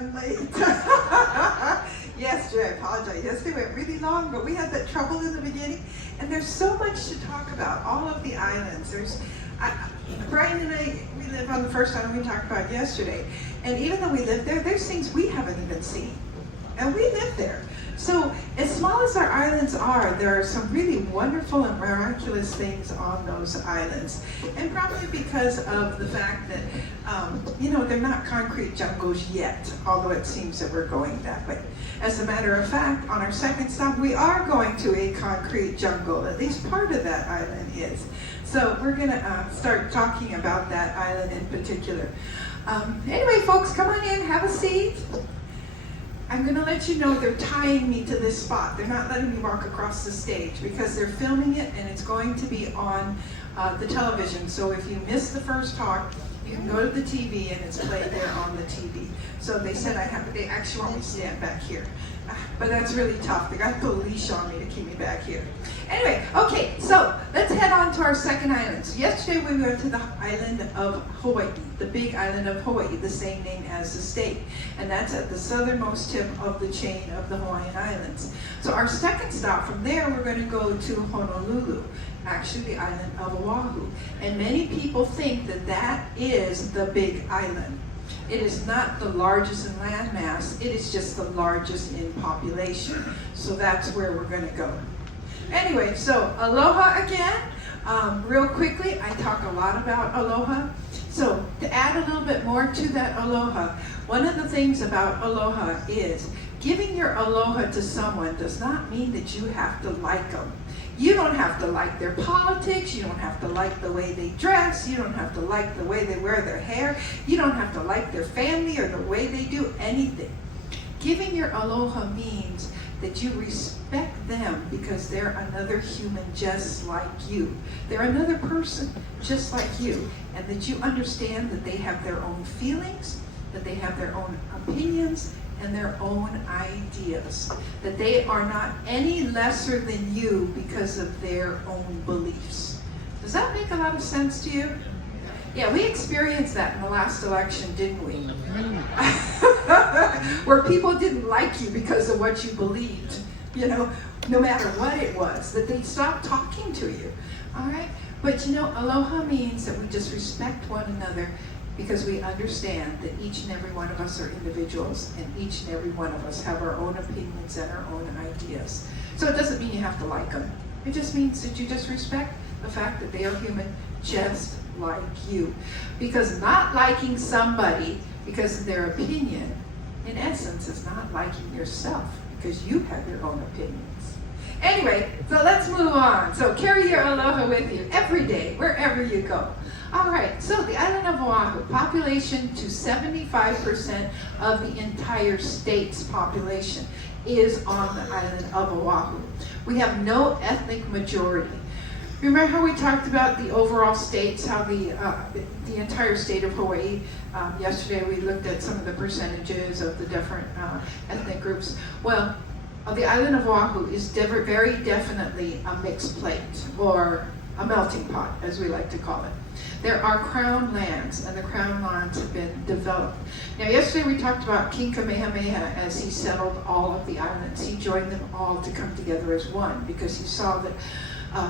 run late. Yesterday, I apologize. Yesterday went really long, but we had that trouble in the beginning. And there's so much to talk about, all of the islands. Brian and I, we live on the first island we talked about yesterday. And even though we live there, there's things we haven't even seen. And we live there. So as small as our islands are, there are some really wonderful and miraculous things on those islands. And probably because of the fact that, they're not concrete jungles yet, although it seems that we're going that way. As a matter of fact, on our second stop, we are going to a concrete jungle. At least part of that island is. So we're going to start talking about that island in particular. Anyway, folks, come on in, have a seat. I'm going to let you know they're tying me to this spot. They're not letting me walk across the stage because they're filming it and it's going to be on the television. So if you miss the first talk, you can go to the TV and it's played there on the TV. So they said they actually want me to stand back here. But that's really tough. They got to put a leash on me to keep me back here. Anyway, okay, so let's head on to our second island. So yesterday we went to the island of Hawaii, the big island of Hawaii, the same name as the state. And that's at the southernmost tip of the chain of the Hawaiian Islands. So our second stop from there, we're going to go to Honolulu, actually the island of Oahu. And many people think that that is the big island. It is not the largest in landmass, it is just the largest in population. So that's where we're going to go. Anyway, so aloha again. Real quickly, I talk a lot about aloha. So to add a little bit more to that aloha, one of the things about aloha is giving your aloha to someone does not mean that you have to like them. You don't have to like their politics, you don't have to like the way they dress, you don't have to like the way they wear their hair, you don't have to like their family or the way they do anything. Giving your aloha means that you respect them because they're another human just like you. They're another person just like you, and that you understand that they have their own feelings, that they have their own opinions, and their own ideas. That they are not any lesser than you because of their own beliefs. Does that make a lot of sense to you? Yeah, we experienced that in the last election, didn't we? Where people didn't like you because of what you believed, no matter what it was, that they stopped talking to you. All right? But aloha means that we just respect one another because we understand that each and every one of us are individuals and each and every one of us have our own opinions and our own ideas. So it doesn't mean you have to like them. It just means that you just respect the fact that they are human just like you. Because not liking somebody because of their opinion, in essence, is not liking yourself because you have your own opinions. Anyway, so let's move on. So carry your aloha with you every day, wherever you go. All right, so the island of Oahu, population to 75% of the entire state's population is on the island of Oahu. We have no ethnic majority. Remember how we talked about the overall states, how the entire state of Hawaii, yesterday we looked at some of the percentages of the different ethnic groups. Well, the island of Oahu is very definitely a mixed plate, or a melting pot, as we like to call it. There are crown lands, and the crown lands have been developed. Now, yesterday we talked about King Kamehameha as he settled all of the islands. He joined them all to come together as one because he saw that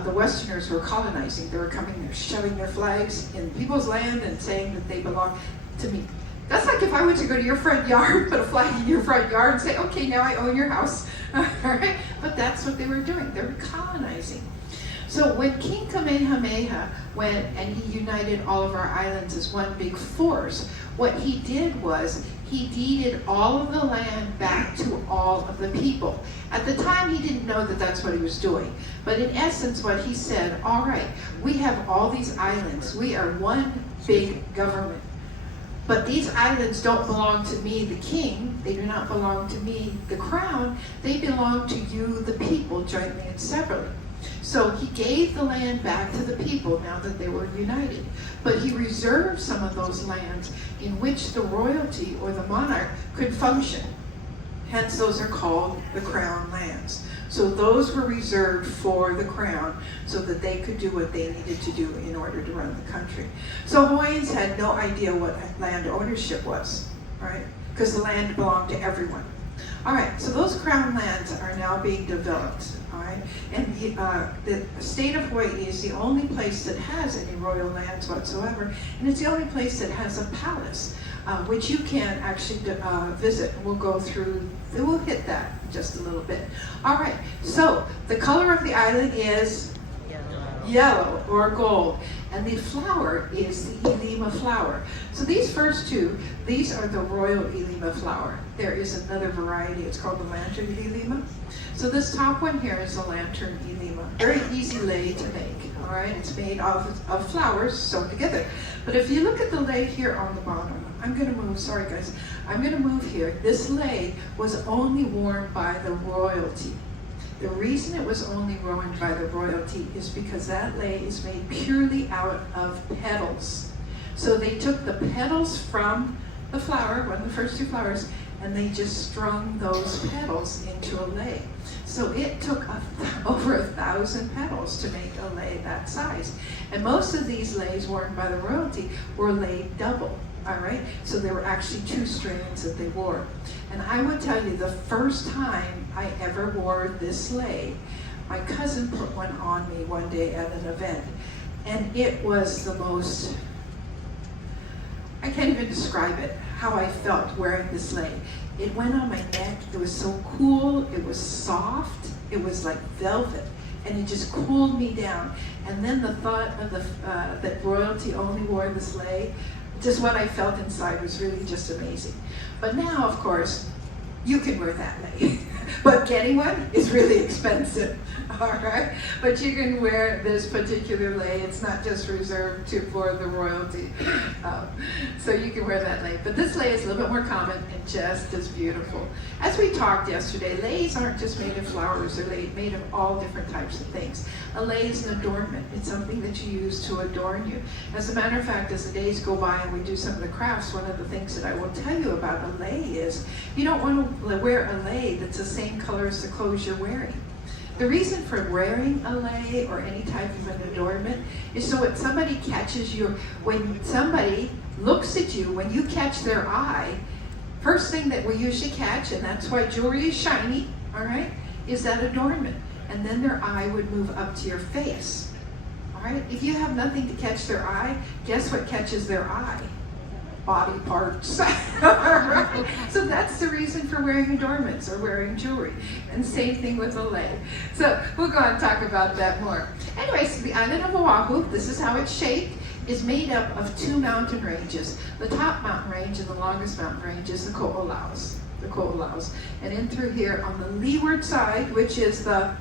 the Westerners were colonizing. They were coming, they're shoving their flags in people's land and saying that they belong to me. That's like if I went to go to your front yard, put a flag in your front yard and say, okay, now I own your house. All right? But that's what they were doing. They were colonizing. So when King Kamehameha went and he united all of our islands as one big force, what he did was he deeded all of the land back to all of the people. At the time, he didn't know that that's what he was doing. But in essence, what he said, all right, we have all these islands. We are one big government. But these islands don't belong to me, the king. They do not belong to me, the crown. They belong to you, the people, jointly and separately. So he gave the land back to the people now that they were united. But he reserved some of those lands in which the royalty or the monarch could function. Hence, those are called the crown lands. So those were reserved for the crown so that they could do what they needed to do in order to run the country. So Hawaiians had no idea what land ownership was, right? because the land belonged to everyone. All right, so those crown lands are now being developed. All right, and the state of Hawaii is the only place that has any royal lands whatsoever, and it's the only place that has a palace, which you can actually visit. We'll go through. We'll hit that just a little bit. All right, so the color of the island is yellow or gold, and the flower is the Ilima flower. So these first two, these are the royal Ilima flower. There is another variety, it's called the lantern Ilima. So this top one here is the lantern Ilima. Very easy lei to make, all right? It's made of flowers sewn together. But if you look at the lei here on the bottom, I'm gonna move, sorry guys, I'm gonna move here. This lei was only worn by the royalty. The reason it was only worn by the royalty is because that lei is made purely out of petals. So they took the petals from the flower, one of the first two flowers, and they just strung those petals into a lei. So it took over 1,000 petals to make a lei that size. And most of these leis worn by the royalty were laid double. All right, so there were actually two strands that they wore. And I would tell you, the first time I ever wore this lei, my cousin put one on me one day at an event, and it was the most, I can't even describe it, how I felt wearing this lei. It went on my neck, it was so cool, it was soft, it was like velvet, and it just cooled me down. And then the thought of that royalty only wore this lei, just what I felt inside was really just amazing. But now, of course, you can wear that lei. But getting one is really expensive, all right? But you can wear this particular lei. It's not just reserved for the royalty. So you can wear that lei. But this lei is a little bit more common and just as beautiful. As we talked yesterday, leis aren't just made of flowers. They're made of all different types of things. A lei is an adornment. It's something that you use to adorn you. As a matter of fact, as the days go by and we do some of the crafts, one of the things that I will tell you about a lei is you don't want to wear a lei that's the same color as the clothes you're wearing. The reason for wearing a lei or any type of an adornment is so when somebody catches you, when somebody looks at you, when you catch their eye, first thing that we usually catch, and that's why jewelry is shiny, all right, is that adornment. And then their eye would move up to your face, all right? If you have nothing to catch their eye, guess what catches their eye? Body parts. Right? So that's the reason for wearing adornments or wearing jewelry. And same thing with a lei. So we'll go on and talk about that more. Anyway, so the island of Oahu, this is how it's shaped, is made up of two mountain ranges. The top mountain range and the longest mountain range is the Ko'olaus. The Ko'olaus. And in through here on the leeward side, which is the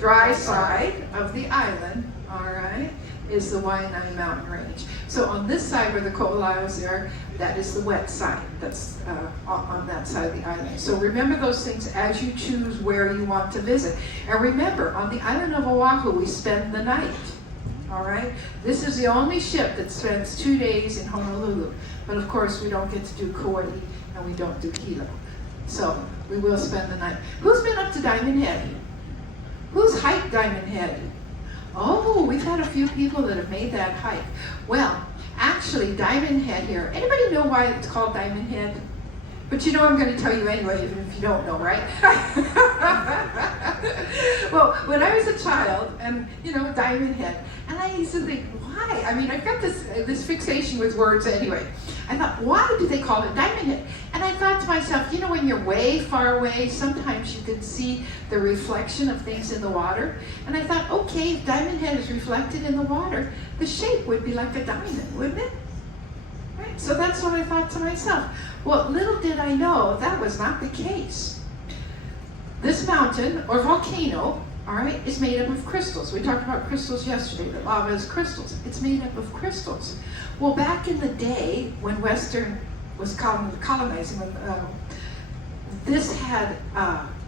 dry side of the island, all right, is the Waianae Mountain Range. So on this side where the Ko'olaus are, that is the wet side. That's on that side of the island. So remember those things as you choose where you want to visit. And remember, on the island of Oahu, we spend the night. All right? This is the only ship that spends 2 days in Honolulu. But of course, we don't get to do Kauai and we don't do Hilo. So we will spend the night. Who's been up to Diamond Head? Who's hiked Diamond Head? Oh, we've had a few people that have made that hike. Well, actually, Diamond Head here. Anybody know why it's called Diamond Head? But you know I'm going to tell you anyway, even if you don't know, right? Well, when I was a child, and Diamond Head, and I used to think, why? I mean, I've got this fixation with words anyway. I thought, why do they call it Diamond Head? And I thought to myself, when you're way far away, sometimes you can see the reflection of things in the water. And I thought, okay, if Diamond Head is reflected in the water, the shape would be like a diamond, wouldn't it? Right? So that's what I thought to myself. Well, little did I know that was not the case. This mountain, or volcano, all right, is made up of crystals. We talked about crystals yesterday, that lava is crystals. It's made up of crystals. Well, back in the day, when Western was colonizing, this had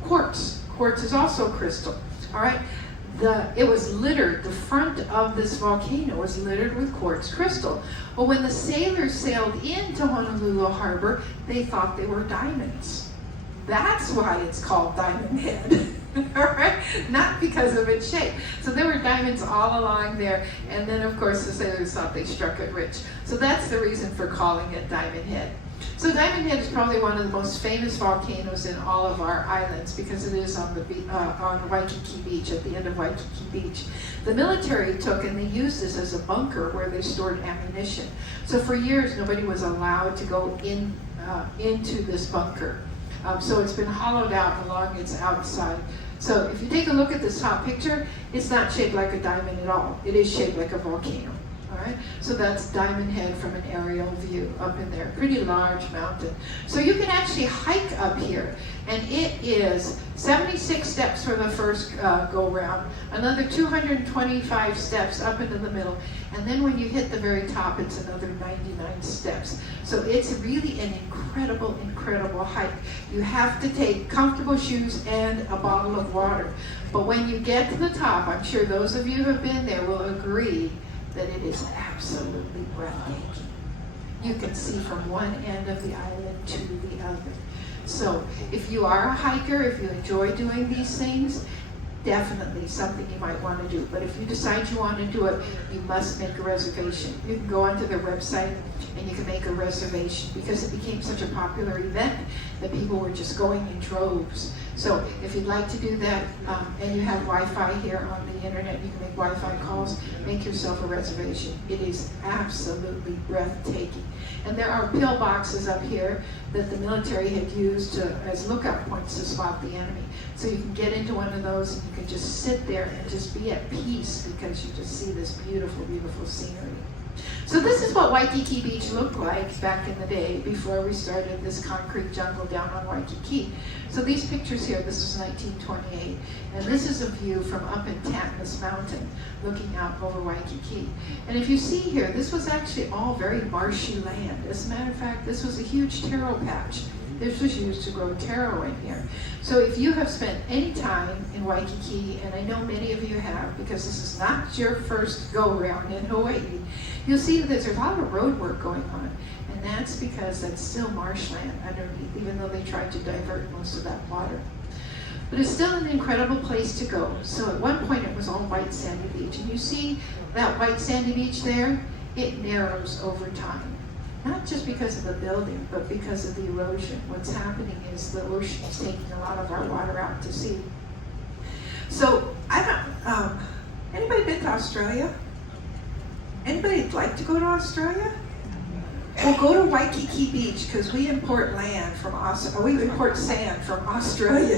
quartz. Quartz is also crystal, all right? It was littered, the front of this volcano was littered with quartz crystal. Well, when the sailors sailed into Honolulu Harbor, they thought they were diamonds. That's why it's called Diamond Head. All right? Not because of its shape. So there were diamonds all along there, and then of course the sailors thought they struck it rich. So that's the reason for calling it Diamond Head. So Diamond Head is probably one of the most famous volcanoes in all of our islands because it is on Waikiki Beach, at the end of Waikiki Beach. The military took and they used this as a bunker where they stored ammunition. So for years, nobody was allowed to go into this bunker. So it's been hollowed out along its outside. So if you take a look at this top picture, it's not shaped like a diamond at all. It is shaped like a volcano. All right, so that's Diamond Head from an aerial view up in there. Pretty large mountain. So you can actually hike up here, and it is 76 steps for the first go round, another 225 steps up into the middle, and then when you hit the very top, it's another 99 steps. So it's really an incredible, incredible hike. You have to take comfortable shoes and a bottle of water. But when you get to the top, I'm sure those of you who have been there will agree that it is absolutely breathtaking. You can see from one end of the island to the other. So if you are a hiker, if you enjoy doing these things, definitely something you might want to do. But if you decide you want to do it, you must make a reservation. You can go onto their website and you can make a reservation because it became such a popular event that people were just going in droves. So if you'd like to do that and you have Wi-Fi here on the internet, you can make Wi-Fi calls, make yourself a reservation. It is absolutely breathtaking. And there are pillboxes up here that the military had used as lookout points to spot the enemy. So you can get into one of those and you can just sit there and just be at peace because you just see this beautiful, beautiful scenery. So this is what Waikiki Beach looked like back in the day before we started this concrete jungle down on Waikiki. So these pictures here, this was 1928, and this is a view from up in Tantas Mountain looking out over Waikiki. And if you see here, this was actually all very marshy land. As a matter of fact, this was a huge taro patch. This was used to grow taro in here. So if you have spent any time in Waikiki, and I know many of you have because this is not your first go-around in Hawaii, you'll see that there's a lot of road work going on. And that's because that's still marshland underneath, even though they tried to divert most of that water. But it's still an incredible place to go. So at one point it was all white sandy beach. And you see that white sandy beach there? It narrows over time. Not just because of the building, but because of the erosion. What's happening is the ocean is taking a lot of our water out to sea. So anybody been to Australia? Anybody like to go to Australia? Well, go to Waikiki Beach because we import sand from Australia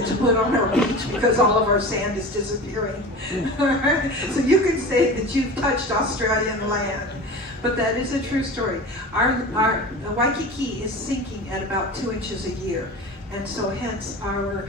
to put on our beach because all of our sand is disappearing. So you can say that you've touched Australian land. But that is a true story. Our Waikiki is sinking at about 2 inches a year. And so hence our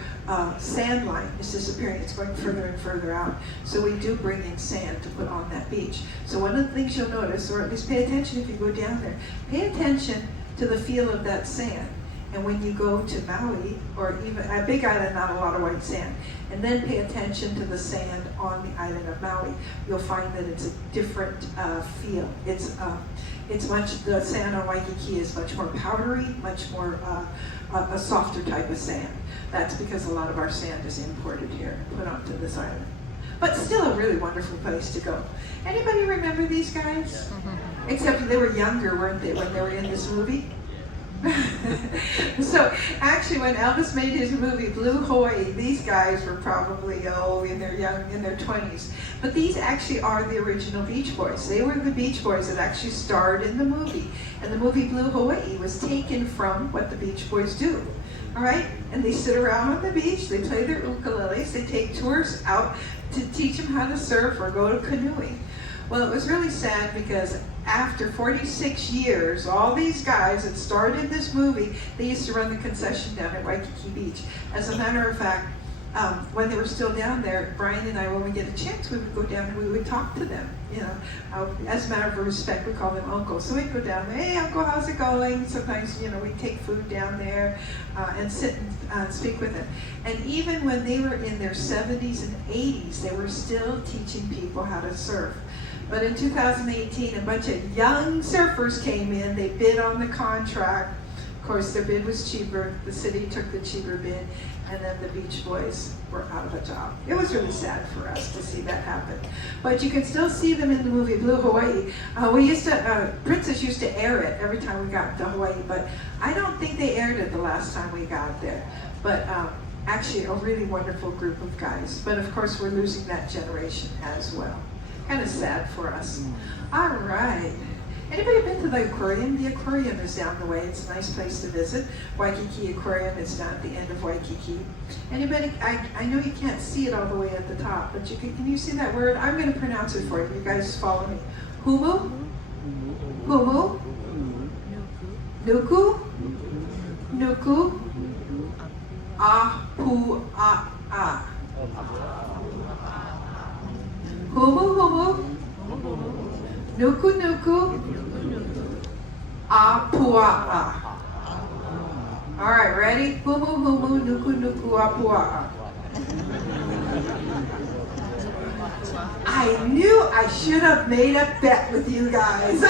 sand line is disappearing. It's going further and further out. So we do bring in sand to put on that beach. So one of the things you'll notice, or at least pay attention if you go down there, pay attention to the feel of that sand. And when you go to Maui, or even a Big Island, not a lot of white sand, and then pay attention to the sand on the island of Maui, you'll find that it's a different feel. The sand on Waikiki is much more powdery, much more a softer type of sand. That's because a lot of our sand is imported here and put onto this island. But still a really wonderful place to go. Anybody remember these guys? Except they were younger, weren't they, when they were in this movie? So actually when Elvis made his movie Blue Hawaii, these guys were probably in their 20s. But these actually are the original Beach Boys. They were the Beach Boys that actually starred in the movie. And the movie Blue Hawaii was taken from what the Beach Boys do. All right? And they sit around on the beach, they play their ukuleles, they take tours out to teach them how to surf or go to canoeing. Well, it was really sad because after 46 years, all these guys that started this movie, they used to run the concession down at Waikiki Beach. As a matter of fact, when they were still down there, Brian and I, when we get a chance, we would go down and we would talk to them. As a matter of respect, we call them uncles. So we'd go down there, hey uncle, how's it going? Sometimes, we'd take food down there and sit and speak with them. And even when they were in their 70s and 80s, they were still teaching people how to surf. But in 2018, a bunch of young surfers came in, they bid on the contract. Of course, their bid was cheaper, the city took the cheaper bid, and then the Beach Boys were out of a job. It was really sad for us to see that happen. But you can still see them in the movie Blue Hawaii. Princess used to air it every time we got to Hawaii, but I don't think they aired it the last time we got there. But actually a really wonderful group of guys. But of course we're losing that generation as well. Kind of sad for us. All right. Anybody been to the aquarium? The aquarium is down the way. It's a nice place to visit. Waikiki Aquarium is down at the end of Waikiki. Anybody? I know you can't see it all the way at the top, but can you see that word? I'm going to pronounce it for you. You guys follow me. Humu? Humu? Nuku? Nuku? Apua'a. Humu humu. Nuku nuku. Apua'a. All right, ready? Humu humu nuku nuku apua'a. I knew I should have made a bet with you guys.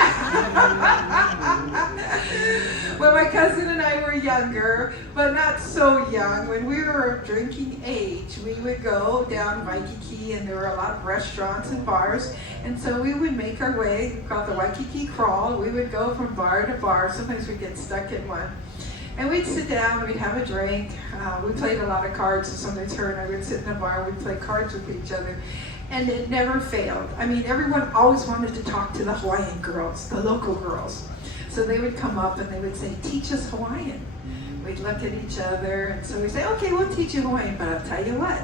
When my cousin and I were younger, but not so young, when we were of drinking age, we would go down Waikiki, and there were a lot of restaurants and bars, and so we would make our way, called the Waikiki Crawl. We would go from bar to bar. Sometimes we'd get stuck in one. And we'd sit down, we'd have a drink. We played a lot of cards, and sometimes her and I would sit in a bar, we'd play cards with each other. And it never failed. I mean, everyone always wanted to talk to the Hawaiian girls, the local girls. So they would come up and they would say, teach us Hawaiian. We'd look at each other, and so we'd say, okay, we'll teach you Hawaiian, but I'll tell you what,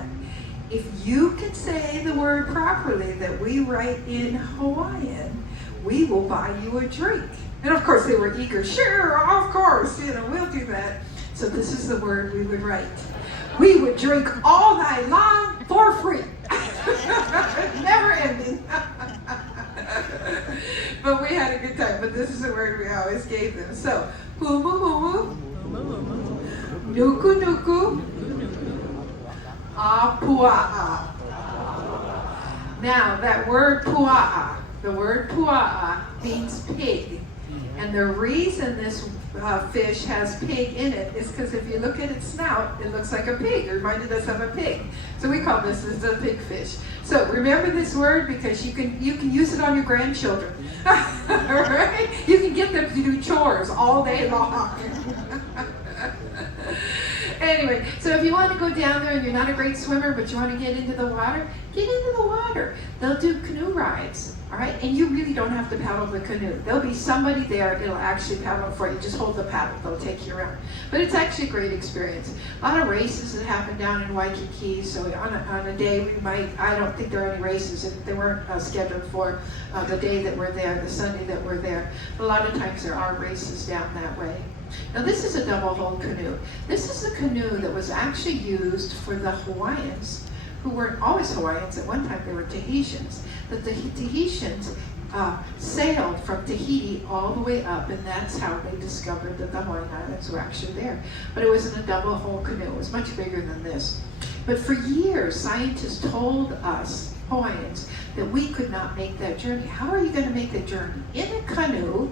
if you can say the word properly that we write in Hawaiian, we will buy you a drink. And of course they were eager, sure, of course, we'll do that. So this is the word we would write. We would drink all night long for free. Never ending. But we had a good time. But this is the word we always gave them. So, humu humu, nuku nuku, apua'a. Now, that word pua'a, the word pua'a means pig. And the reason this fish has pig in it is because if you look at its snout, it looks like a pig. It reminded us of a pig. So we call this a pig fish. So remember this word because you can use it on your grandchildren. Right? You can get them to do chores all day long. Anyway, so if you want to go down there and you're not a great swimmer, but you want to get into the water, get into the water. They'll do canoe rides, all right? And you really don't have to paddle the canoe. There'll be somebody there that'll actually paddle for you. Just hold the paddle. They'll take you around. But it's actually a great experience. A lot of races that happen down in Waikiki. So on a day we might, I don't think there are any races. If they weren't scheduled for the day that we're there, the Sunday that we're there. But a lot of times there are races down that way. Now this is a double-hulled canoe. This is a canoe that was actually used for the Hawaiians, who weren't always Hawaiians. At one time they were Tahitians. That the Tahitians sailed from Tahiti all the way up, and that's how they discovered that the Hawaiian Islands were actually there. But it was in a double-hulled canoe. It was much bigger than this. But for years, scientists told us, Hawaiians, that we could not make that journey. How are you going to make the journey in a canoe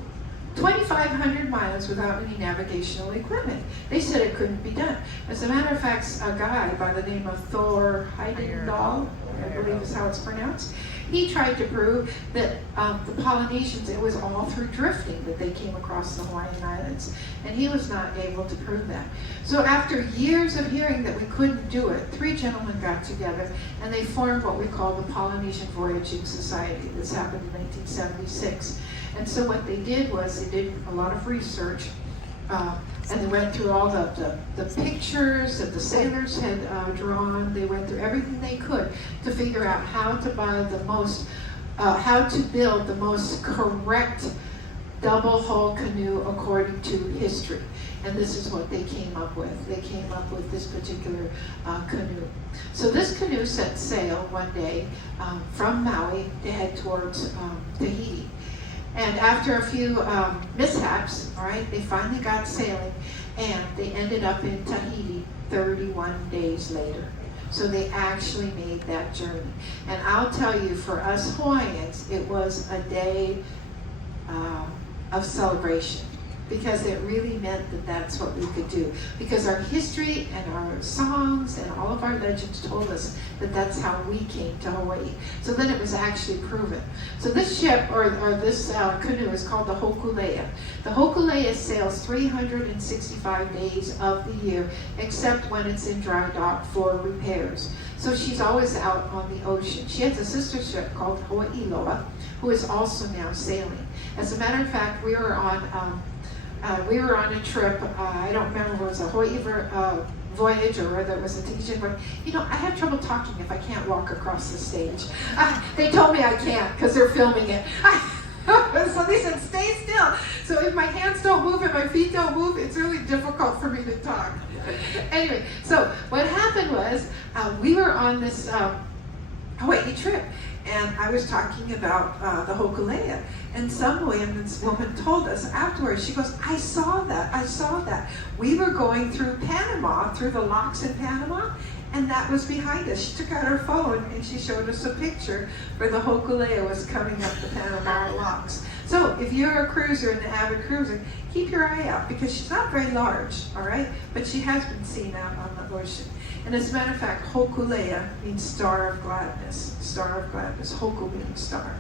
2,500 miles without any navigational equipment? They said it couldn't be done. As a matter of fact, a guy by the name of Thor Heyerdahl, I believe is how it's pronounced, he tried to prove that the Polynesians, it was all through drifting that they came across the Hawaiian Islands. And he was not able to prove that. So after years of hearing that we couldn't do it, 3 gentlemen got together and they formed what we call the Polynesian Voyaging Society. This happened in 1976. And so what they did was they did a lot of research, and they went through all the pictures that the sailors had drawn. They went through everything they could to figure out how to buy the most, how to build the most correct double-hull canoe according to history. And this is what they came up with. They came up with this particular canoe. So this canoe set sail one day from Maui to head towards Tahiti. And after a few mishaps, all right, they finally got sailing, and they ended up in Tahiti 31 days later. So they actually made that journey. And I'll tell you, for us Hawaiians, it was a day of celebration. because it really meant that that's what we could do. Because our history and our songs and all of our legends told us that that's how we came to Hawaii. So then it was actually proven. So this ship, or this canoe, is called the Hokulea. The Hokulea sails 365 days of the year, except when it's in dry dock for repairs. So she's always out on the ocean. She has a sister ship called Ho'iloa, who is also now sailing. As a matter of fact, we were on a trip. I don't remember if it was a Hawaii voyage or whether it was a teaching voyage. You know, I have trouble talking if I can't walk across the stage. They told me I can't because they're filming it. So they said, stay still. So if my hands don't move and my feet don't move, it's really difficult for me to talk. Anyway, so what happened was we were on this Hawaii trip, and I was talking about the Hokulea, and some woman told us afterwards, she goes, I saw that. We were going through Panama, through the locks in Panama, and that was behind us. She took out her phone and she showed us a picture where the Hokulea was coming up the Panama locks. So if you're a cruiser and an avid cruiser, keep your eye out, because she's not very large, all right? But she has been seen out on the ocean. And as a matter of fact, Hokulea means star of gladness. Star of gladness. Hoku means star.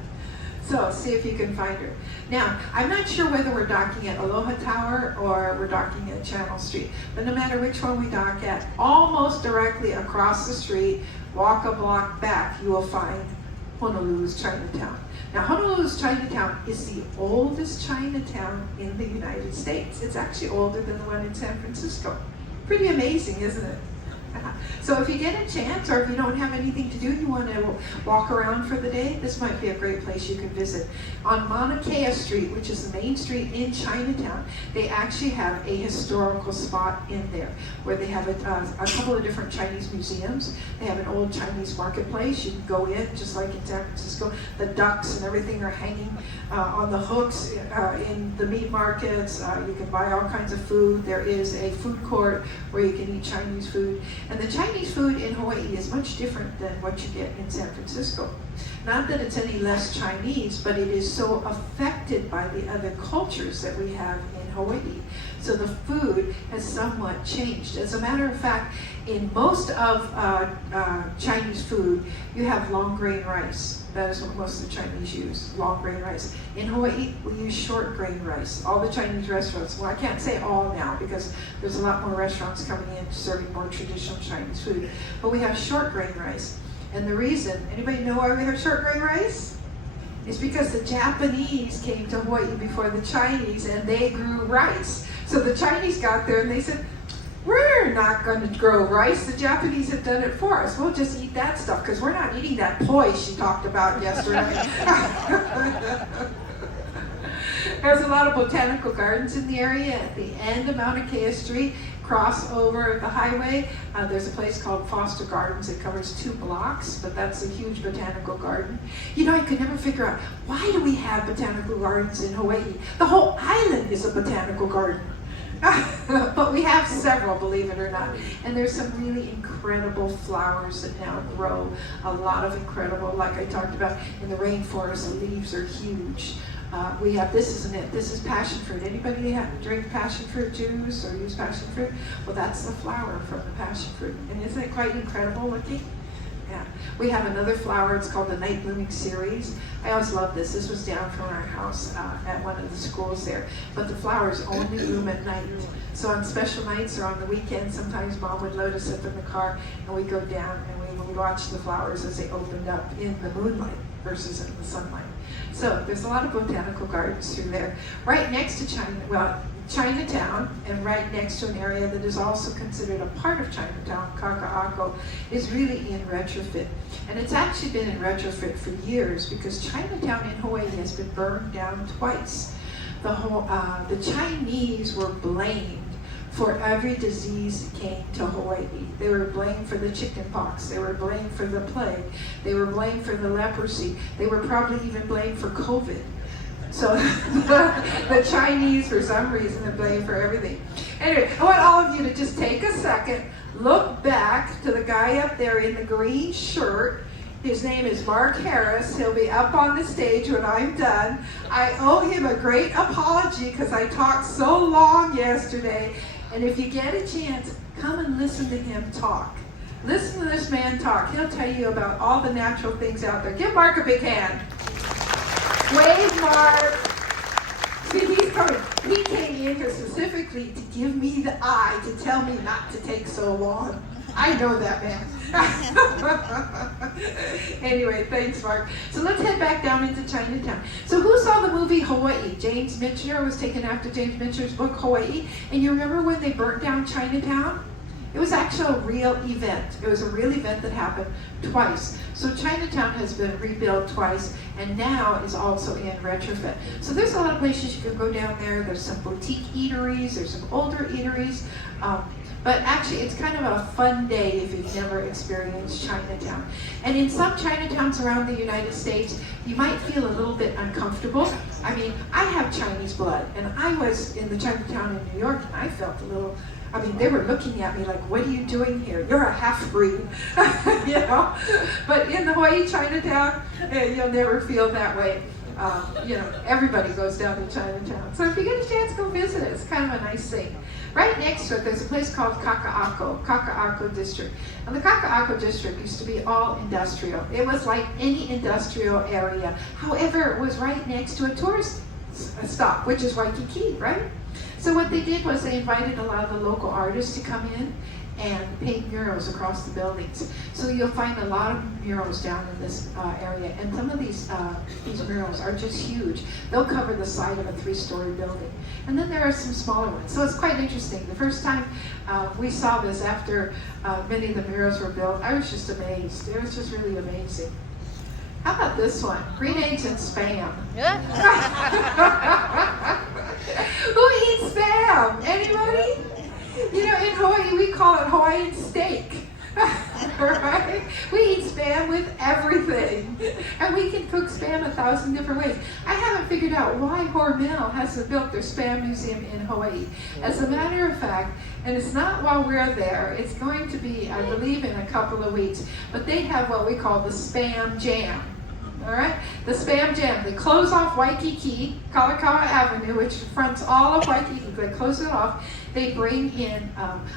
So see if you can find her. Now, I'm not sure whether we're docking at Aloha Tower or we're docking at Channel Street, but no matter which one we dock at, almost directly across the street, walk a block back, you will find Honolulu's Chinatown. Now, Honolulu's Chinatown is the oldest Chinatown in the United States. It's actually older than the one in San Francisco. Pretty amazing, isn't it? So if you get a chance, or if you don't have anything to do, you want to walk around for the day, this might be a great place you can visit. On Mauna Kea Street, which is the main street in Chinatown, they actually have a historical spot in there where they have a couple of different Chinese museums. They have an old Chinese marketplace. You can go in, just like in San Francisco. The ducks and everything are hanging on the hooks in the meat markets. You can buy all kinds of food. There is a food court where you can eat Chinese food. And the Chinese food in Hawaii is much different than what you get in San Francisco. Not that it's any less Chinese, but it is so affected by the other cultures that we have in Hawaii. So the food has somewhat changed. As a matter of fact, in most of Chinese food, you have long grain rice. That is what most of the Chinese use, long grain rice. In Hawaii, we use short grain rice. All the Chinese restaurants, well, I can't say all now because there's a lot more restaurants coming in serving more traditional Chinese food, but we have short grain rice. And the reason, anybody know why we have short grain rice? It's because the Japanese came to Hawaii before the Chinese and they grew rice. So the Chinese got there and they said, we're not going to grow rice. The Japanese have done it for us. We'll just eat that stuff because we're not eating that poi she talked about yesterday. There's a lot of botanical gardens in the area. At the end of Mauna Kea Street, cross over the highway, there's a place called Foster Gardens. It covers 2 blocks, but that's a huge botanical garden. You know, I could never figure out, why do we have botanical gardens in Hawaii? The whole island is a botanical garden. But we have several, believe it or not. And there's some really incredible flowers that now grow. A lot of incredible, like I talked about, in the rainforest, the leaves are huge. We have, this isn't it, this is passion fruit. Anybody drink passion fruit juice or use passion fruit? Well, that's the flower from the passion fruit. And isn't it quite incredible looking? Yeah. We have another flower, it's called the Night Blooming Ceres. I always love this. This was down from our house at one of the schools there. But the flowers only bloom at night. So on special nights or on the weekends, sometimes Mom would load us up in the car and we'd go down and we would watch the flowers as they opened up in the moonlight versus in the sunlight. So there's a lot of botanical gardens through there. Right next to Chinatown, and right next to an area that is also considered a part of Chinatown, Kaka'ako, is really in retrofit. And it's actually been in retrofit for years because Chinatown in Hawaii has been burned down twice. The Chinese were blamed for every disease that came to Hawaii. They were blamed for the chicken pox. They were blamed for the plague. They were blamed for the leprosy. They were probably even blamed for COVID. So the Chinese, for some reason, are blamed for everything. Anyway, I want all of you to just take a second, look back to the guy up there in the green shirt. His name is Mark Harris. He'll be up on the stage when I'm done. I owe him a great apology because I talked so long yesterday. And if you get a chance, come and listen to him talk. Listen to this man talk. He'll tell you about all the natural things out there. Give Mark a big hand. Wave, Mark. See, he's coming. He came in here specifically to give me the eye to tell me not to take so long. I know that man. Anyway, thanks, Mark. So let's head back down into Chinatown. So who saw the movie Hawaii? James Michener was taken after James Michener's book Hawaii. And you remember when they burnt down Chinatown? It was actually a real event. It was a real event that happened twice. So Chinatown has been rebuilt twice and now is also in retrofit. So there's a lot of places you can go down there. There's some boutique eateries. There's some older eateries. But actually, it's kind of a fun day if you've never experienced Chinatown. And in some Chinatowns around the United States, you might feel a little bit uncomfortable. I mean, I have Chinese blood, and I was in the Chinatown in New York, and I felt a little, I mean, they were looking at me like, what are you doing here? You're a half-breed, you know? But in the Hawaii Chinatown, you'll never feel that way. You know, everybody goes down to Chinatown. So if you get a chance, go visit it. It's kind of a nice thing. Right next to it, there's a place called Kaka'ako District. And the Kaka'ako District used to be all industrial. It was like any industrial area. However, it was right next to a tourist stop, which is Waikiki, right? So what they did was they invited a lot of the local artists to come in and paint murals across the buildings. So you'll find a lot of murals down in this area, and some of these murals are just huge. They'll cover the side of a 3-story building. And then there are some smaller ones. So it's quite interesting. The first time we saw this after many of the murals were built, I was just amazed. It was just really amazing. How about this one? Green eggs and Spam. Who eats Spam? Anybody? You know, in Hawaii, we call it Hawaiian steak, right? We eat Spam with everything, and we can cook Spam 1,000 different ways. I haven't figured out why Hormel hasn't built their Spam museum in Hawaii. As a matter of fact, and it's not while we're there, it's going to be, I believe, in a couple of weeks, but they have what we call the Spam Jam. All right, the Spam Jam. They close off Waikiki, Kalakaua Avenue, which fronts all of Waikiki. They close it off. They bring in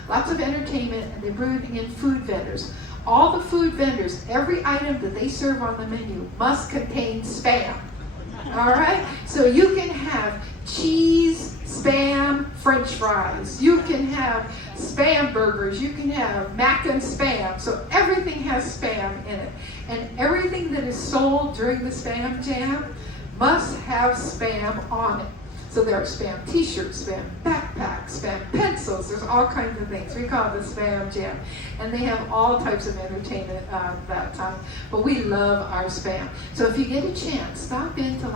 lots of entertainment, and they bring in food vendors. All the food vendors, every item that they serve on the menu must contain Spam. All right, so you can have cheese, Spam, French fries. You can have Spam burgers. You can have mac and Spam. So everything has Spam in it. And everything that is sold during the Spam Jam must have Spam on it. So there are Spam t-shirts, Spam backpacks, Spam pencils. There's all kinds of things. We call it the Spam Jam. And they have all types of entertainment that time. But we love our Spam. So if you get a chance, stop into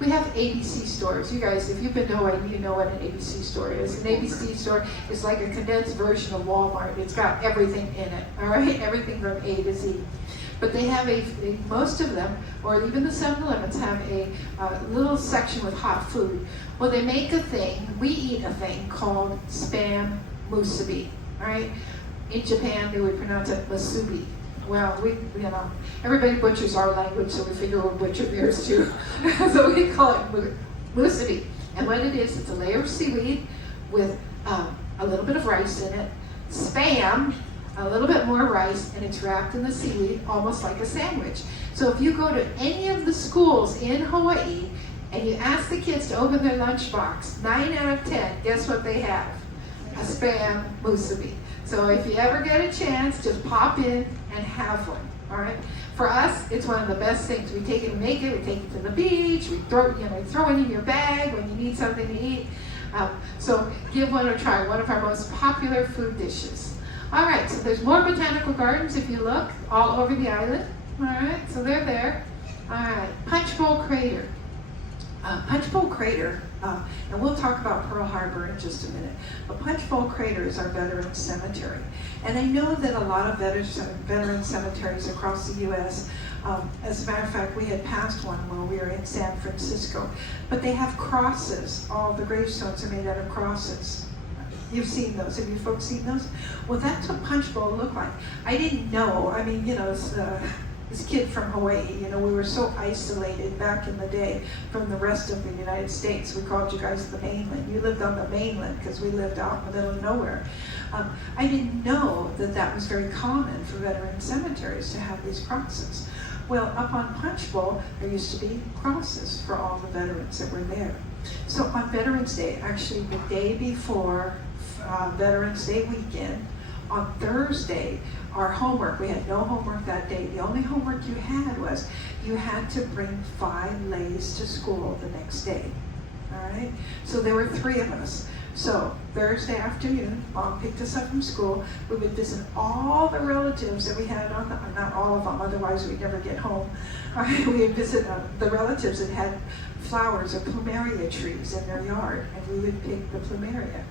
we have ABC stores. You guys, if you've been to Hawaii, you know what an ABC store is. An ABC store is like a condensed version of Walmart. It's got everything in it, all right? Everything from A to Z. But they have most of them, or even the 7-Elevens, have a little section with hot food. Well, they make a thing, we eat a thing called Spam musubi, all right? In Japan, they would pronounce it masubi. Well, everybody butchers our language, so we figure we'll butcher theirs too. So we call it musubi. And what it is, it's a layer of seaweed with a little bit of rice in it, Spam, a little bit more rice, and it's wrapped in the seaweed, almost like a sandwich. So if you go to any of the schools in Hawaii and you ask the kids to open their lunchbox, 9 out of 10, guess what they have? A Spam musubi. So if you ever get a chance, just pop in and have one, all right? For us, it's one of the best things. We take it and make it, we take it to the beach, we throw it in your bag when you need something to eat. So give one a try, one of our most popular food dishes. All right, so there's more botanical gardens if you look all over the island. All right, so they're there. All right, Punch Bowl Crater. Punch Bowl Crater, and we'll talk about Pearl Harbor in just a minute, but Punch Bowl Crater is our veteran cemetery. And I know that a lot of veteran cemeteries across the U.S., as a matter of fact, we had passed one while we were in San Francisco, but they have crosses. All the gravestones are made out of crosses. You've seen those. Have you folks seen those? Well, that's what Punch Bowl looked like. I didn't know. I mean, this kid from Hawaii. You know, we were so isolated back in the day from the rest of the United States. We called you guys the mainland. You lived on the mainland because we lived out in the middle of nowhere. I didn't know that that was very common for veteran cemeteries to have these crosses. Well, up on Punch Bowl, there used to be crosses for all the veterans that were there. So on Veterans Day, actually the day before Veterans Day weekend, on Thursday, our homework, we had no homework that day. The only homework you had was you had to bring 5 leis to school the next day. All right? So there were 3 of us. So Thursday afternoon, Mom picked us up from school. We would visit all the relatives that we had on the, not all of them, otherwise we'd never get home. We would visit the relatives that had flowers or plumeria trees in their yard, and we would pick the plumeria.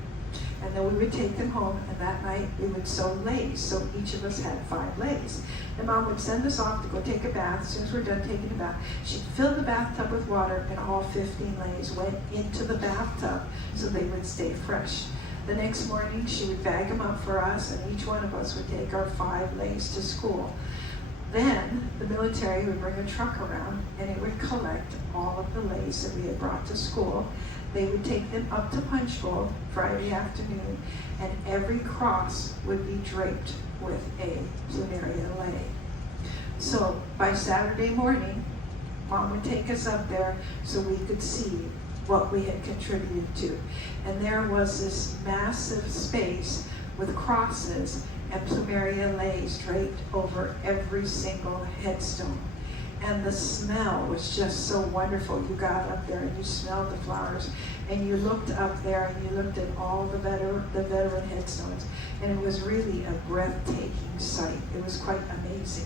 And then we would take them home, and that night we would sew leis. So each of us had 5 leis. And Mom would send us off to go take a bath. As soon as we're done taking a bath, she'd fill the bathtub with water, and all 15 leis went into the bathtub so they would stay fresh. The next morning, she would bag them up for us, and each one of us would take our 5 leis to school. Then the military would bring a truck around, and it would collect all of the leis that we had brought to school. They would take them up to Punch Bowl Friday afternoon, and every cross would be draped with a plumeria lei. So by Saturday morning, Mom would take us up there so we could see what we had contributed to. And there was this massive space with crosses and plumeria leis draped over every single headstone. And the smell was just so wonderful. You got up there and you smelled the flowers, and you looked up there and you looked at all the veteran headstones, and it was really a breathtaking sight. It was quite amazing.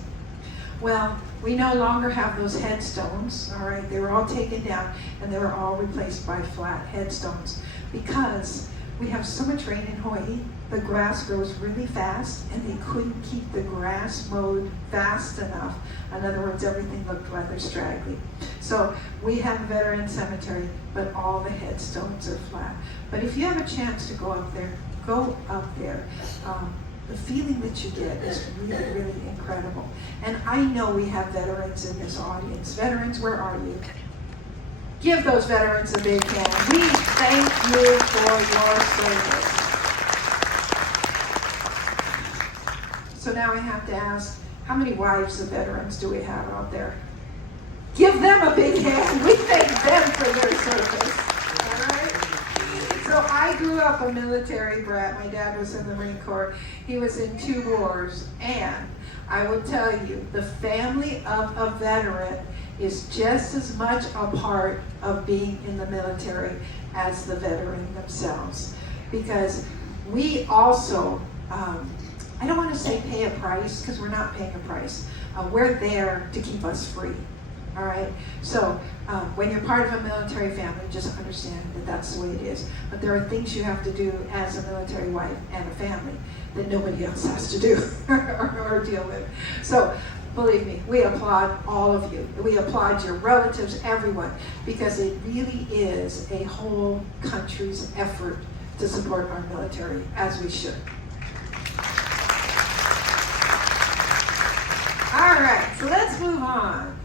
Well, we no longer have those headstones, all right? They were all taken down, and they were all replaced by flat headstones because we have so much rain in Hawaii. The grass grows really fast, and they couldn't keep the grass mowed fast enough. In other words, everything looked rather straggly. So we have a veteran cemetery, but all the headstones are flat. But if you have a chance to go up there, go up there. The feeling that you get is really, really incredible. And I know we have veterans in this audience. Veterans, where are you? Give those veterans a big hand. We thank you for your service. So now I have to ask, how many wives of veterans do we have out there? Give them a big hand. We thank them for their service. All right? So I grew up a military brat. My dad was in the Marine Corps. He was in 2 wars. And I will tell you, the family of a veteran is just as much a part of being in the military as the veteran themselves. Because we also, I don't want to say pay a price, because we're not paying a price. We're there to keep us free, all right? So when you're part of a military family, just understand that that's the way it is. But there are things you have to do as a military wife and a family that nobody else has to do or deal with. So believe me, we applaud all of you. We applaud your relatives, everyone, because it really is a whole country's effort to support our military, as we should. All right, so let's move on.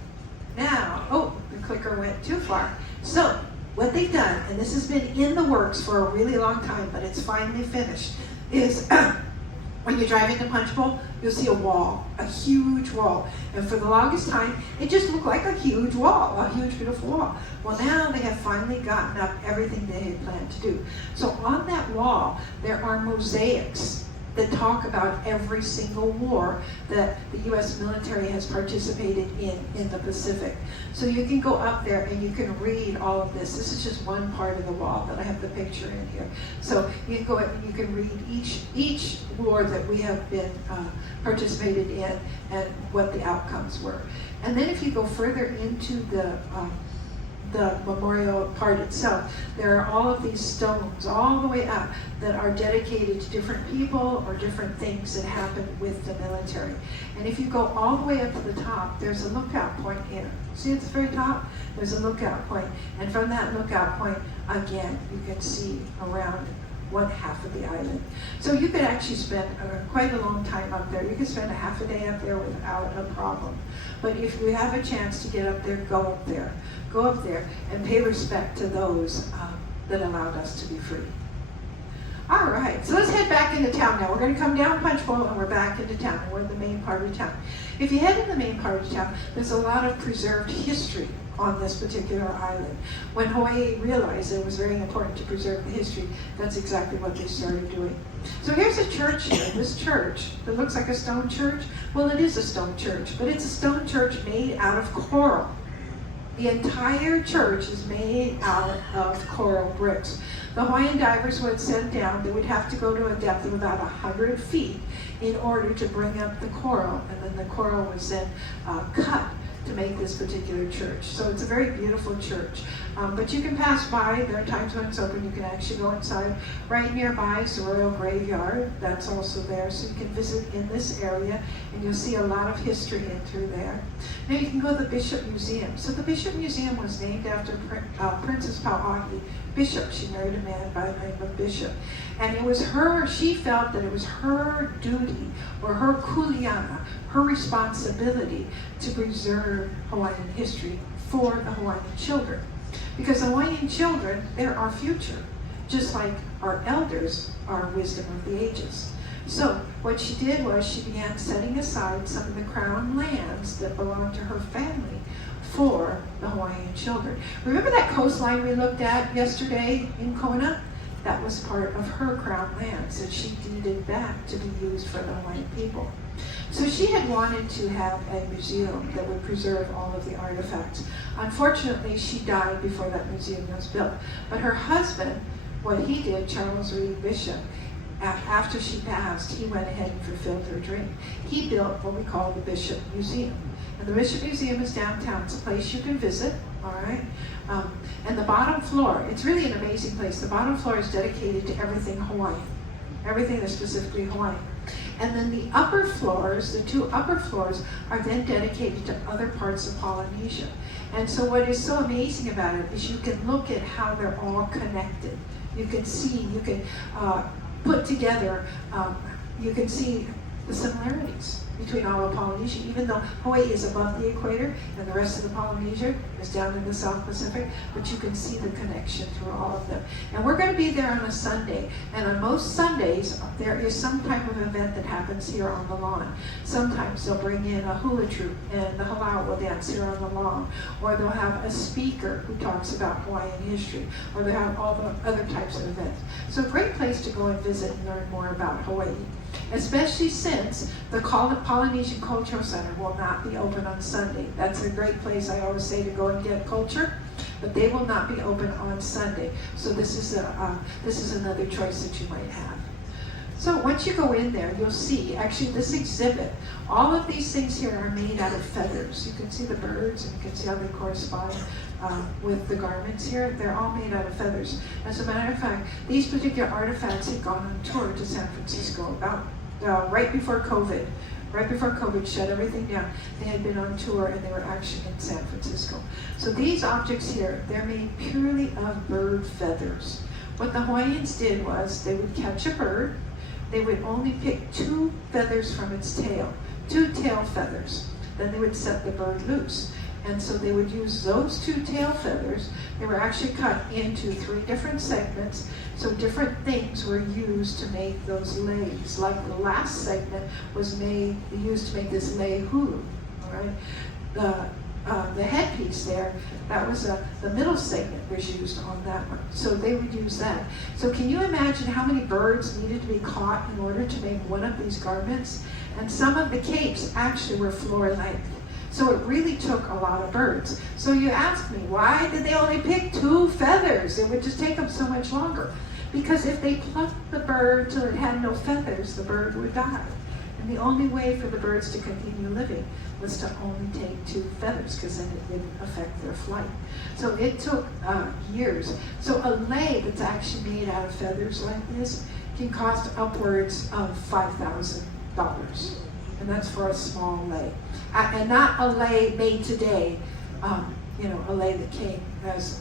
Now, oh, the clicker went too far. So, what they've done, and this has been in the works for a really long time, but it's finally finished, is when you drive into Punch Bowl, you'll see a wall, a huge wall. And for the longest time, it just looked like a huge wall, a huge, beautiful wall. Well, now they have finally gotten up everything they had planned to do. So on that wall, there are mosaics that talk about every single war that the U.S. military has participated in the Pacific. So you can go up there and you can read all of this. This is just one part of the wall that I have the picture in here. So you can go up and you can read each war that we have been participated in and what the outcomes were. And then if you go further into the memorial part itself, there are all of these stones all the way up that are dedicated to different people or different things that happened with the military. And if you go all the way up to the top, there's a lookout point here. See at the very top? There's a lookout point. And from that lookout point, again, you can see around one half of the island. So you could actually spend quite a long time up there. You could spend a half a day up there without a problem. But if you have a chance to get up there, go up there. Go up there and pay respect to those that allowed us to be free. All right, so let's head back into town now. We're going to come down Punch Bowl and we're back into town. We're in the main part of town. If you head in the main part of town, there's a lot of preserved history on this particular island. When Hawaii realized it was very important to preserve the history, that's exactly what they started doing. So here's a church here, this church that looks like a stone church. Well, it is a stone church, but it's a stone church made out of coral. The entire church is made out of coral bricks. The Hawaiian divers would send down, they would have to go to a depth of about 100 feet in order to bring up the coral, and then the coral was then cut to make this particular church. So it's a very beautiful church. But you can pass by, there are times when it's open, you can actually go inside. Right nearby is the Royal Graveyard, that's also there, so you can visit in this area, and you'll see a lot of history in through there. Now you can go to the Bishop Museum. So the Bishop Museum was named after Princess Pauahi, Bishop. She married a man by the name of Bishop. And it was her, she felt that it was her duty, or her kuleana, her responsibility to preserve Hawaiian history for the Hawaiian children. Because the Hawaiian children, they're our future, just like our elders are wisdom of the ages. So what she did was she began setting aside some of the crown lands that belonged to her family for the Hawaiian children. Remember that coastline we looked at yesterday in Kona? That was part of her crown lands, and she deeded back to be used for the Hawaiian people. So she had wanted to have a museum that would preserve all of the artifacts. Unfortunately, she died before that museum was built. But her husband, what he did, Charles Reed Bishop, after she passed, he went ahead and fulfilled her dream. He built what we call the Bishop Museum. And the Bishop Museum is downtown. It's a place you can visit, all right? And the bottom floor, it's really an amazing place. The bottom floor is dedicated to everything Hawaiian, everything that's specifically Hawaiian. And then the upper floors, the two upper floors, are then dedicated to other parts of Polynesia. And so what is so amazing about it is you can look at how they're all connected. You can see, you can put together, you can see the similarities between all of Polynesia, even though Hawaii is above the equator and the rest of the Polynesia is down in the South Pacific, but you can see the connection through all of them. And we're going to be there on a Sunday, and on most Sundays there is some type of event that happens here on the lawn. Sometimes they'll bring in a hula troupe and the halau will dance here on the lawn, or they'll have a speaker who talks about Hawaiian history, or they'll have all the other types of events. So a great place to go and visit and learn more about Hawaii. Especially since the Polynesian Cultural Center will not be open on Sunday. That's a great place, I always say, to go and get culture, but they will not be open on Sunday. So this is another choice that you might have. So once you go in there, you'll see, actually this exhibit, all of these things here are made out of feathers. You can see the birds, and you can see how they correspond with the garments here. They're all made out of feathers. As a matter of fact, these particular artifacts had gone on tour to San Francisco about right before COVID. Right before COVID shut everything down, they had been on tour and they were actually in San Francisco. So these objects here, they're made purely of bird feathers. What the Hawaiians did was they would catch a bird, they would only pick 2 feathers from its tail, 2 tail feathers. Then they would set the bird loose. And so they would use those 2 tail feathers. They were actually cut into 3 different segments. So different things were used to make those leis. Like the last segment was used to make this lei hulu. All right. The headpiece there, that was the middle segment was used on that one. So they would use that. So can you imagine how many birds needed to be caught in order to make one of these garments? And some of the capes actually were floor length. So it really took a lot of birds. So you ask me, why did they only pick 2 feathers? It would just take them so much longer. Because if they plucked the bird till it had no feathers, the bird would die. And the only way for the birds to continue living was to only take 2 feathers, because then it didn't affect their flight. So it took years. So a lei that's actually made out of feathers like this can cost upwards of $5,000. And that's for a small lei. And not a lei made today, a lei that came as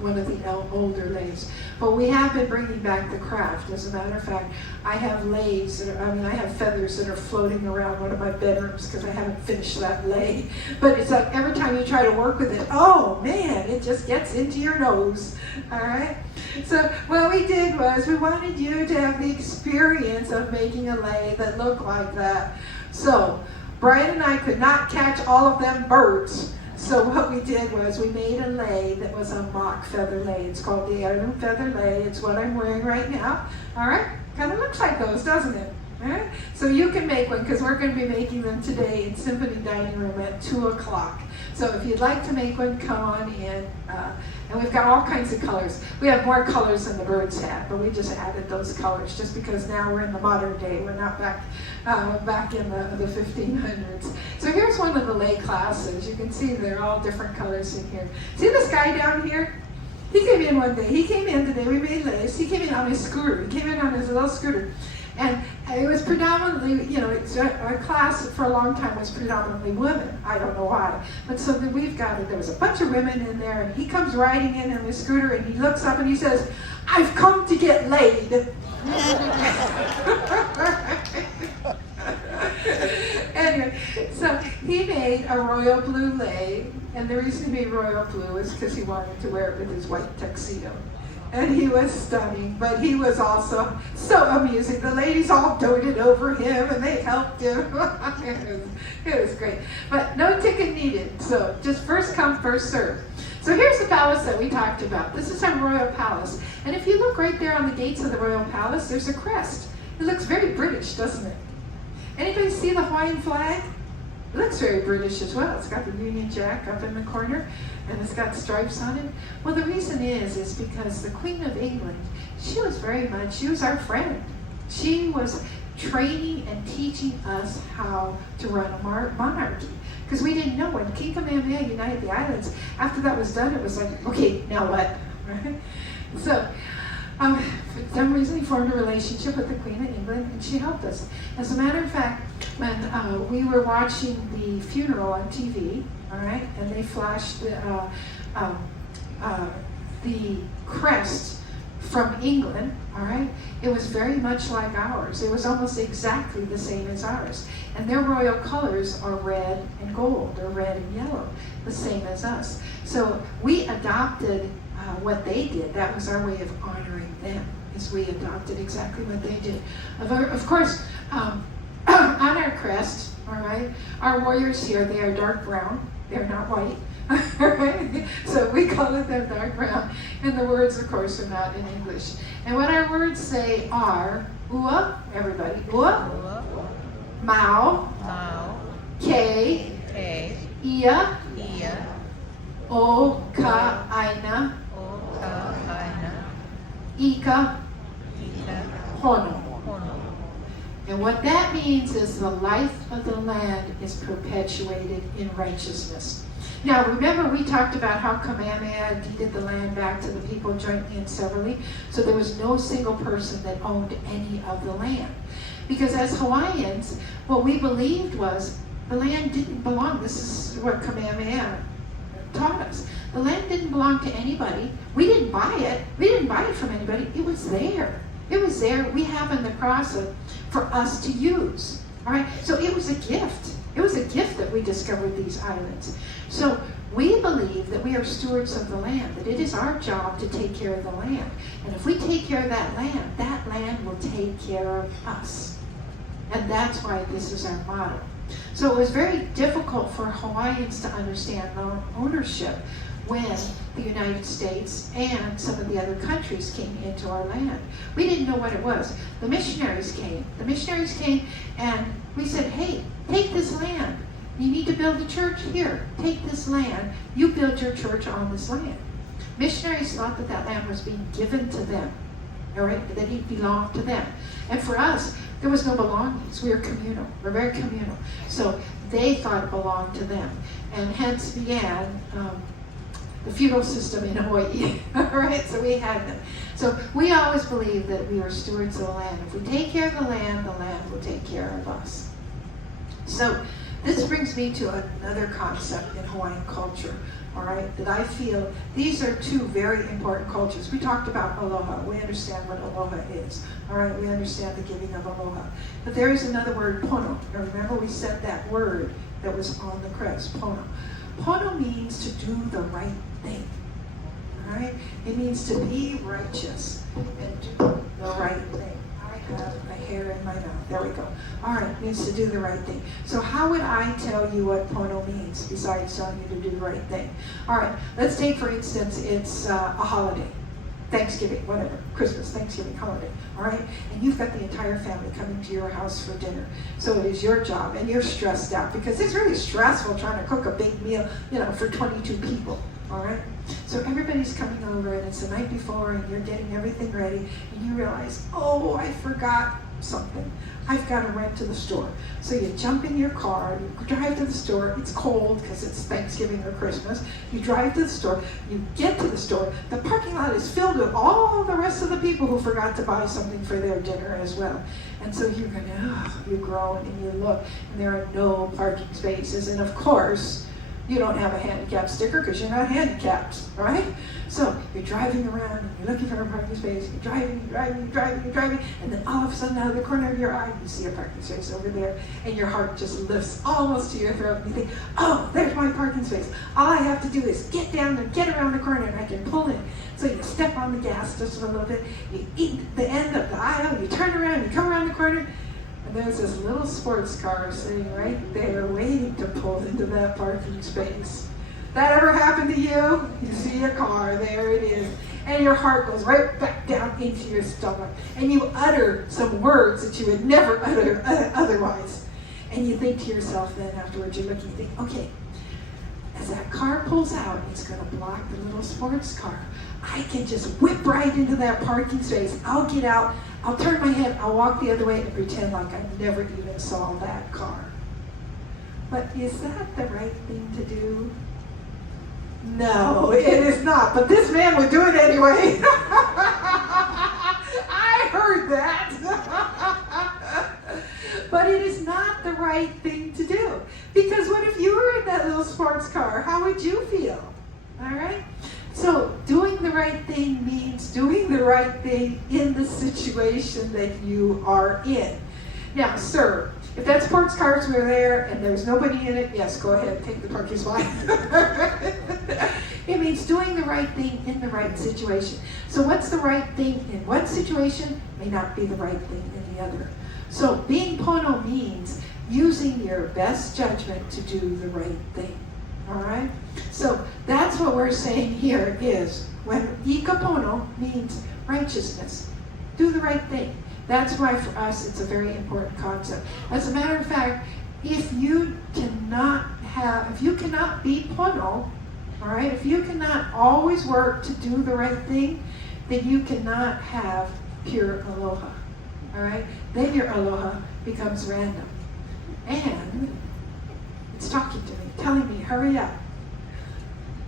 one of the older leis. But we have been bringing back the craft. As a matter of fact, I have leis, I have feathers that are floating around one of my bedrooms because I haven't finished that lei. But it's like every time you try to work with it, oh man, it just gets into your nose. All right? So what we did was we wanted you to have the experience of making a lei that looked like that. So Brian and I could not catch all of them birds. So what we did was we made a lei that was a mock feather lei. It's called the heirloom feather lei. It's what I'm wearing right now. All right? Kind of looks like those, doesn't it? All right? So you can make one because we're going to be making them today in Symphony Dining Room at 2 o'clock. So if you'd like to make one, come on in. And we've got all kinds of colors. We have more colors than the birds had, but we just added those colors just because now we're in the modern day. We're not back in the 1500s. So here's one of the lei classes. You can see they're all different colors in here. See this guy down here? He came in one day. He came in today. We made leis. He came in on his scooter. He came in on his little scooter. And it was predominantly, our class for a long time was predominantly women. I don't know why. But so that we've got it. There was a bunch of women in there, and he comes riding in on his scooter, and he looks up and he says, "I've come to get laid." Anyway, so he made a royal blue lei, and the reason he made royal blue is because he wanted to wear it with his white tuxedo. And he was stunning, but he was also so amusing. The ladies all doted over him, and they helped him. It was great. But no ticket needed, so just first come, first serve. So here's the palace that we talked about. This is our royal palace. And if you look right there on the gates of the royal palace, there's a crest. It looks very British, doesn't it? Anybody see the Hawaiian flag? It looks very British as well. It's got the Union Jack up in the corner, and it's got stripes on it. Well, the reason is because the Queen of England, she was our friend. She was training and teaching us how to run a monarchy. Because we didn't know when King Kamehameha united the islands, after that was done, it was like, okay, now what? Right? So, for some reason, he formed a relationship with the Queen of England, and she helped us. As a matter of fact, when we were watching the funeral on TV, all right, and they flashed the crest from England, all right, it was very much like ours. It was almost exactly the same as ours. And their royal colors are red and gold, or red and yellow, the same as us. So we adopted what they did. That was our way of honoring them, is we adopted exactly what they did. Of course, on our crest, all right, our warriors here, they are dark brown. They're not white. Right? So we call it them dark brown. And the words, of course, are not in English. And what our words say are ua, everybody, ua, mau, ke, ia, o ka aina, ika, hono. And what that means is the life of the land is perpetuated in righteousness. Now, remember we talked about how Kamehameha deeded the land back to the people jointly and severally, so there was no single person that owned any of the land. Because as Hawaiians, what we believed was the land didn't belong. This is what Kamehameha taught us. The land didn't belong to anybody. We didn't buy it. We didn't buy it from anybody. It was there. It was there. We happened to cross it for us to use. All right? So it was a gift. It was a gift that we discovered these islands. So we believe that we are stewards of the land, that it is our job to take care of the land. And if we take care of that land will take care of us. And that's why this is our motto. So it was very difficult for Hawaiians to understand ownership when the United States and some of the other countries came into our land. We didn't know what it was. The missionaries came. The missionaries came and we said, hey, take this land. You need to build a church here. Take this land. You build your church on this land. Missionaries thought that that land was being given to them, all right, that it belonged to them. And for us, there was no belongings. We were communal. We're very communal. So they thought it belonged to them. And hence began the feudal system in Hawaii. All right, so we had them. So we always believe that we are stewards of the land. If we take care of the land will take care of us. So This brings me to another concept in Hawaiian culture, all right, that I feel these are two very important cultures. We talked about aloha. We understand what aloha is, all right? We understand the giving of aloha. But there is another word, pono. Now remember we said that word that was on the crest, pono. Pono means to do the right thing, all right? It means to be righteous and do the right thing. I have a hair in my mouth. There we go. All right, it means to do the right thing. So how would I tell you what pono means besides telling you to do the right thing? All right, let's take for instance, it's a holiday. Thanksgiving, whatever, Christmas, Thanksgiving, holiday, all right? And you've got the entire family coming to your house for dinner. So it is your job, and you're stressed out because it's really stressful trying to cook a big meal, for 22 people, all right? So everybody's coming over, and it's the night before, and you're getting everything ready, and you realize, oh, I forgot something. I've got to run to the store. So you jump in your car, you drive to the store. It's cold because it's Thanksgiving or Christmas. You drive to the store, you get to the store. The parking lot is filled with all the rest of the people who forgot to buy something for their dinner as well. And so you're going to, you groan and you look, and there are no parking spaces. And of course, you don't have a handicap sticker because you're not handicapped, right? So you're driving around and you're looking for a parking space. You're driving, and then all of a sudden out of the corner of your eye, you see a parking space over there, and your heart just lifts almost to your throat, and you think, oh, there's my parking space. All I have to do is get down and get around the corner, and I can pull in. So you step on the gas just a little bit, you eat the end of the aisle, you turn around, you come around the corner, and there's this little sports car sitting right there waiting to pull into that parking space. That ever happened to you? You see a car, there it is, and your heart goes right back down into your stomach, and you utter some words that you would never utter otherwise. And you think to yourself then afterwards, you look and you think, okay, as that car pulls out, it's going to block the little sports car. I can just whip right into that parking space. I'll get out, I'll turn my head, I'll walk the other way and pretend like I never even saw that car. But is that the right thing to do? No, it is not. But this man would do it anyway. I heard that. But it is not the right thing to do. Because what if you were in that little sports car? How would you feel? All right? So doing the right thing means doing the right thing in the situation that you are in. Now, sir, if that sports car were there and there's nobody in it, yes, go ahead, take the parking spot. It means doing the right thing in the right situation. So what's the right thing in one situation may not be the right thing in the other. So being pono means using your best judgment to do the right thing. All right? So that's what we're saying here is when ika pono means righteousness. Do the right thing. That's why for us it's a very important concept. As a matter of fact, if you cannot be pono, all right, if you cannot always work to do the right thing, then you cannot have pure aloha. All right? Then your aloha becomes random. And it's talking to me, telling me, hurry up.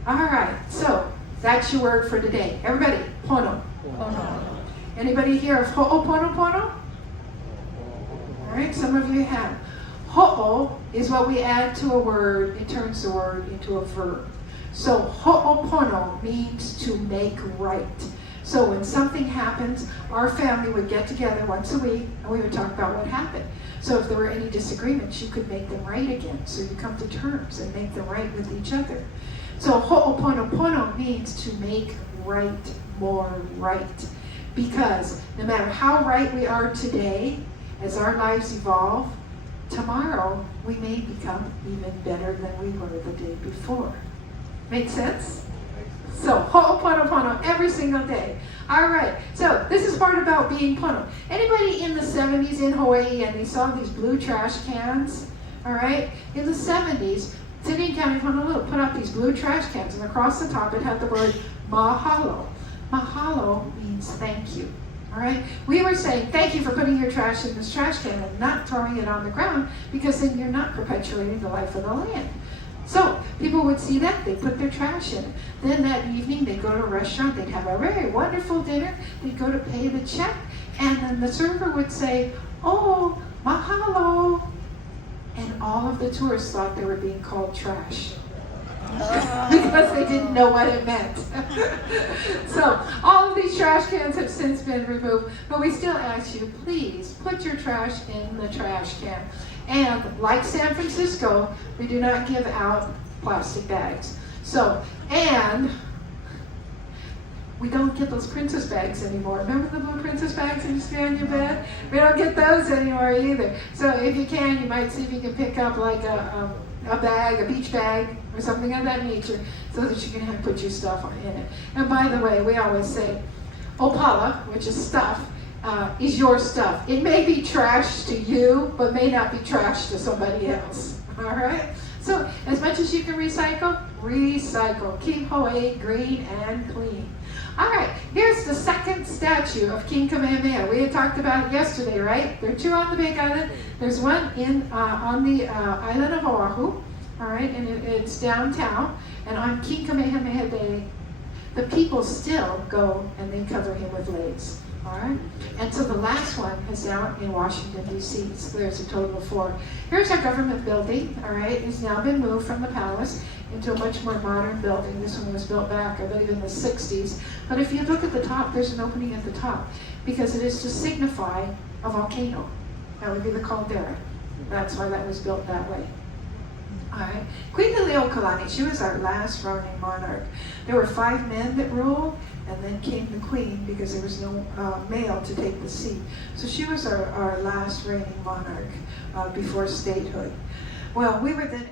All right, so that's your word for today. Everybody, pono. Pono. Anybody here of ho'oponopono? All right, some of you have. Ho'o is what we add to a word. It turns the word into a verb. So ho'opono means to make right. So when something happens, our family would get together once a week and we would talk about what happened. So if there were any disagreements, you could make them right again. So you come to terms and make them right with each other. So ho'oponopono means to make right more right. Because no matter how right we are today, as our lives evolve, tomorrow we may become even better than we were the day before. Make sense? So, ho'oponopono every single day. All right, so this is part about being pono. Anybody in the 70s in Hawaii and they saw these blue trash cans? All right, in the 70s, City and County of Honolulu put out these blue trash cans, and across the top it had the word mahalo. Mahalo means thank you. All right? We were saying thank you for putting your trash in this trash can and not throwing it on the ground, because then you're not perpetuating the life of the land. So people would see that, they'd put their trash in. Then that evening they'd go to a restaurant, they'd have a very wonderful dinner, they'd go to pay the check, and then the server would say, oh, mahalo. and all of the tourists thought they were being called trash. Because they didn't know what it meant. So all of these trash cans have since been removed, but we still ask you, please put your trash in the trash can. And like San Francisco, we do not give out plastic bags. So, and we don't get those princess bags anymore. Remember the blue princess bags that used to be on your bed? We don't get those anymore either. So if you can, you might see if you can pick up like a bag, a beach bag, or something of that nature, so that you can put your stuff in it. And by the way, we always say, Opala, which is stuff, is your stuff. It may be trash to you, but may not be trash to somebody else. All right? So as much as you can recycle, recycle. Keep Hawaii green and clean. All right, here's the second statue of King Kamehameha. We had talked about it yesterday, right? There are two on the Big Island. There's one on the island of Oahu, all right, and it's downtown. And on King Kamehameha Day, the people still go and they cover him with leis, all right? And so the last one is down in Washington, D.C., so there's a total of 4. Here's our government building, all right? It's now been moved from the palace into a much more modern building. This one was built back, I believe, in the 60s. But if you look at the top, there's an opening at the top because it is to signify a volcano. That would be the caldera. That's why that was built that way. All right. Queen Liliuokalani, she was our last reigning monarch. There were 5 men that ruled, and then came the queen because there was no male to take the seat. So she was our last reigning monarch before statehood. Well, we were then